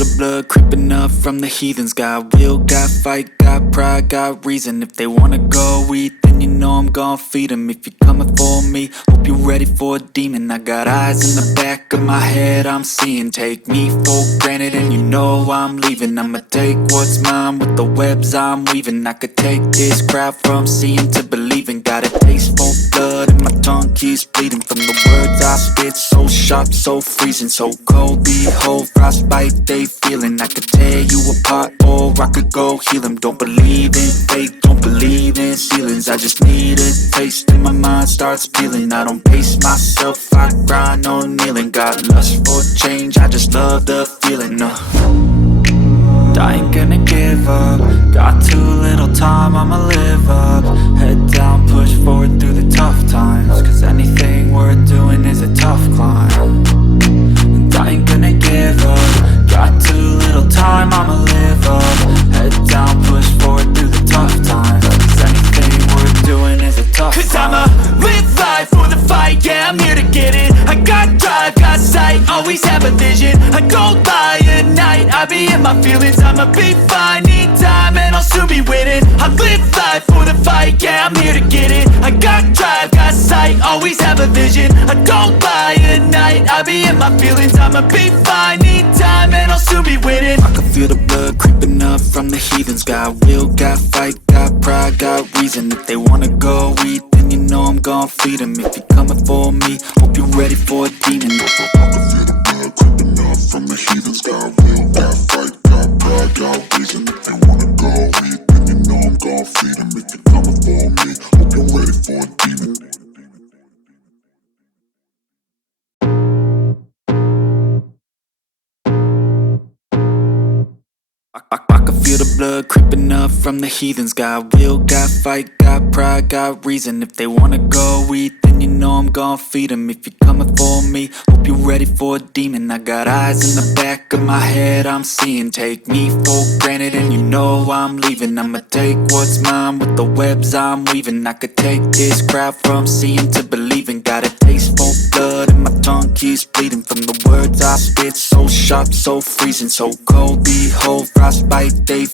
the blood creeping up from the heathens. Got will, got fight, got pride, got reason. If they wanna go eat, then you know I'm gon' feed them. If you're coming for me, hope you're ready for a demon. I got eyes in the back of my head, I'm seeing. Take me for granted and you know I'm leaving. I'ma take what's mine with the webs I'm weaving. I could take this crowd from seeing to believing. Got a taste for blood and my tongue keeps bleeding from the words I spit. So sharp, so freezing, so cold. Behold, frostbite they feeling. I could tear you apart or I could go heal them. Don't believe in fate, don't believe in ceilings. I just need a taste and my mind starts peeling. I don't pace myself, I grind on kneeling. Got lust for change, I just love the feeling. I ain't gonna give up. Got too little time, I'ma live up. Head down, push forward through the tough times. Cause anything worth doing is a tough climb. And I ain't gonna give up. Got too little time, I'ma live up. Head down, push forward through the tough times. Cause anything worth doing is a tough climb. Cause I'ma live life for the fight, yeah, I'm here to get it. I got drive, got sight, always have a vision. I go by at night, I be in my feelings. I'ma be fine, need time and I'll soon be winning. I live life for the fight, yeah, I'm here to get it. I got drive, got sight, always have a vision. I go by at night, I be in my feelings. I'ma be fine, need time and I'll soon be winning. I can feel the blood creeping up from the heathens. Got will, got fight, got pride, got reason. If they wanna go eat, then you know I'm gon' feed them. If you're coming for me, hope you're ready for a demon. I can feel the blood creeping up from the heathens. Got will, got fight, got pride, got reason. If they wanna go eat, then you know I'm gon' feed them. If you're coming for me, hope you're ready for a demon. I can feel the blood creeping up from the heathens. Got will, got fight, got pride, got reason. If they wanna go eat, then you know I'm gon' feed them. If you're coming for me, hope you're ready for a demon. I got eyes in the back of my head, I'm seeing. Take me for granted and you know I'm leaving. I'ma take what's mine with the webs I'm weaving. I could take this crowd from seeing to believing. Got a taste for blood and my tongue keeps bleeding from the words I spit. So sharp, so freezing, so cold. Behold, frostbite they